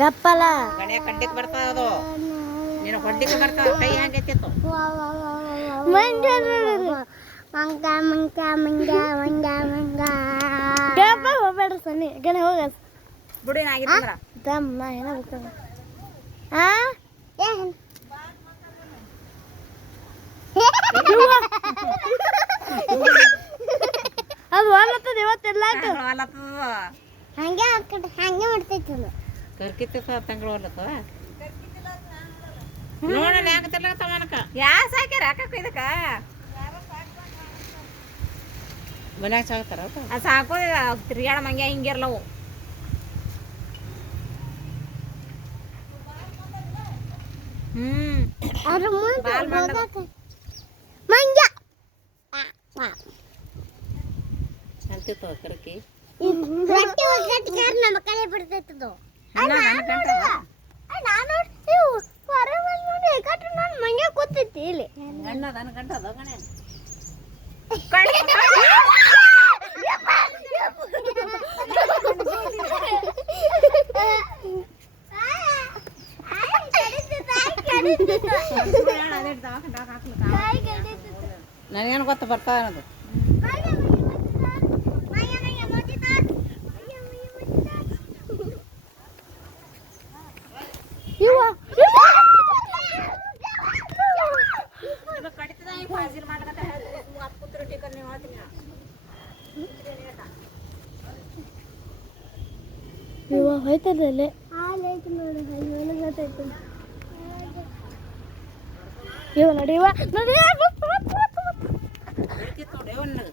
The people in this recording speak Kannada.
ಗಪ್ಪಲ ಗಣೆ ಕಡ್ಲಿಕ್ಕೆ ಬರ್ತದ ಅದು ನೀನು ಹೊಡ್ಲಿಕ್ಕೆ ಬರ್ತದ ಕೈ ಹೆಂಗೈತಿತ್ತು ಮಂಗ ಮಂಗ ಮಂಗ ಮಂಗ ಮಂಗ ಮಂಗ ಗಪ್ಪ ಹೋಗ್ಬೇಡ್ರಿ ಸನ್ನಿ ಗಣೆ ಹೋಗ ಬಿಡಿ ಆಗಿತ್ತಂದ್ರ ದಮ್ಮ ಏನ ಬೇಕಲ್ಲ ಆ ಅದು ಹೊಲತ್ತದ ಇವತ್ತೆಲ್ಲ ಹಂಗೆ ಹಂಗೆ ಮಾಡ್ತೈತಿ ಕರ್ಕಿತ್ತ ತಂಗಳು ಹೊಲತ್ತವ ನೋಡಲ್ಲ ಹೆಂಗ ತಿರ್ಲಕತ್ತ ಮನಕ ಸಾಕ್ಯಾರ ಹಾಕಕ್ಕ ಇದಕ್ಕ ಮನ್ಯಾಗ ಸಾಕ್ತಾರ ಸಾಕು ತಿರ್ಗಾಡ ಮಂಗ್ಯ ಹಿಂಗಿರ್ಲವು ಅದ್ರ ಮುಂದೆ ಮಂಗ್ಯ ಅಂತಿತ್ತು ಕರ್ಕಿ ರೊಟ್ಟಿ ಒಗ್ಗಟ್ಟಿಗೆ ನಮ್ಮ ಕಡೆ ಬಿಡ್ತೈತದು ನಾನು ನಾನು ಮಂಗ್ಯ ಕೂತೈತಿ ಇಲ್ಲಿ ಗಂಡದ ಗಂಟದ ಗಣೆ ನನಗೇನು ಗೊತ್ತ ಬರ್ತಾವ ಅನ್ನೋದು ಹೋಯ್ತದಲ್ಲೇ ಹಾಲೈತು ನೋಡಿ ಅಲ್ಲಿ ಗೊತ್ತಾಯ್ತು ಇವ ನಡಿವ ನಡಿವ ನೋಡಿ